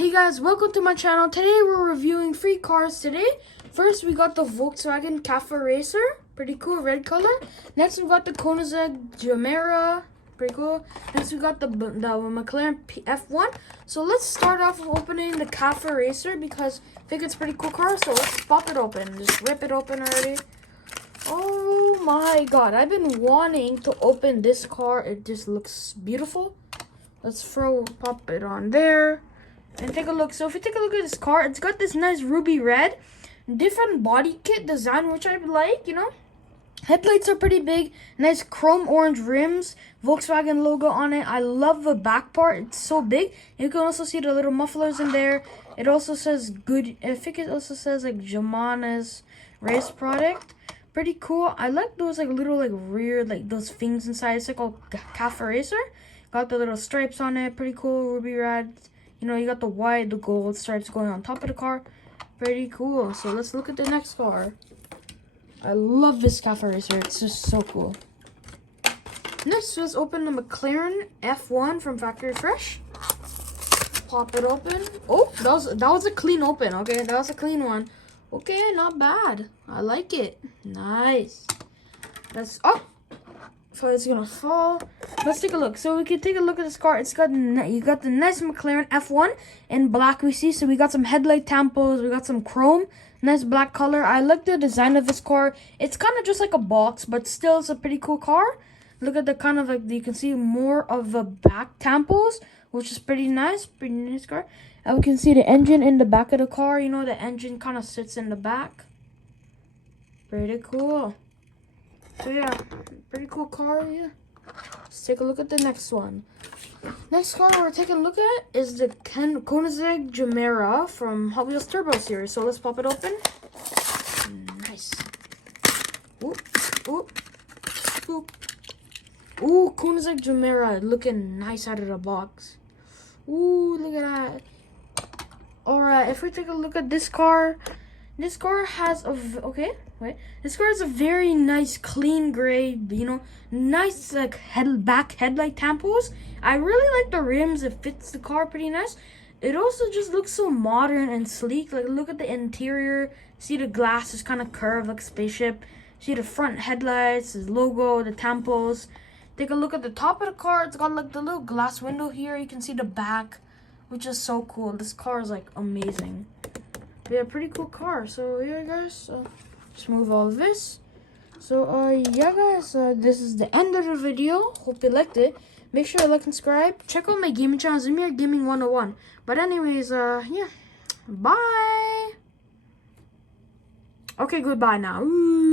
Hey guys, welcome to my channel. Today we're reviewing 3 cars today. First we got the Volksagen Kafer racer, pretty cool, red color. Next we got the Koenigsegg Gemera, pretty cool. Next we got the McLaren F1. So let's start off with opening the Kafer racer because I think it's a pretty cool car. So let's pop it open, just rip it open already. Oh my god, I've been wanting to open this car. It just looks beautiful. Let's pop it on there. And take a look. So if you take a look at this car, it's got this nice ruby red, different body kit design, which I like, you know. Headlights are pretty big, nice chrome orange rims, Volkswagen logo on it. I love the back part, it's so big. You can also see the little mufflers in there. It also says good, I think it also says like Gemera's race product. Pretty cool. I like those like little like rear, like those things inside. It's like a Kafer racer. Got the little stripes on it, pretty cool, ruby red. You know, you got the white, the gold stripes going on top of the car. Pretty cool. So let's look at the next car. I love this Kafer racer. It's just so cool. Next, let's open the McLaren F1 from Factory Fresh. Pop it open. Oh, that was a clean open. Okay, that was a clean one. Okay, not bad. I like it. Nice. So it's gonna fall. Let's take a look. So we can take a look at this car. It's got you got the nice McLaren F1 in black. We see. So we got some headlight tampos. We got some chrome. Nice black color. I like the design of this car. It's kind of just like a box, but still it's a pretty cool car. Look at the kind of like you can see more of the back tampos, which is pretty nice. Pretty nice car. And we can see the engine in the back of the car. You know, the engine kind of sits in the back. Pretty cool. So yeah, pretty cool car, yeah. Let's take a look at the next one. Next car we're taking a look at is the Koenigsegg Gemera from Hot Wheels Turbo Series. So let's pop it open. Nice. Ooh, ooh, ooh. Ooh, Koenigsegg Gemera looking nice out of the box. Ooh, look at that. Alright, if we take a look at this car has a this car has a very nice clean gray, you know, nice like back headlight tampos. I really like the rims. It fits the car pretty nice. It also just looks so modern and sleek. Like look at the interior. See the glass is kind of curved like a spaceship. See the front headlights, the logo, the tampos. Take a look at the top of the car. It's got like the little glass window here. You can see the back, which is so cool. This car is like amazing. Yeah, pretty cool car. So yeah guys, just move all of this. So yeah guys, this is the end of the video. Hope you liked it. Make sure you like and subscribe. Check out my gaming channel, Zamir Gaming 101. But anyways, yeah, bye. Okay, goodbye now. Ooh.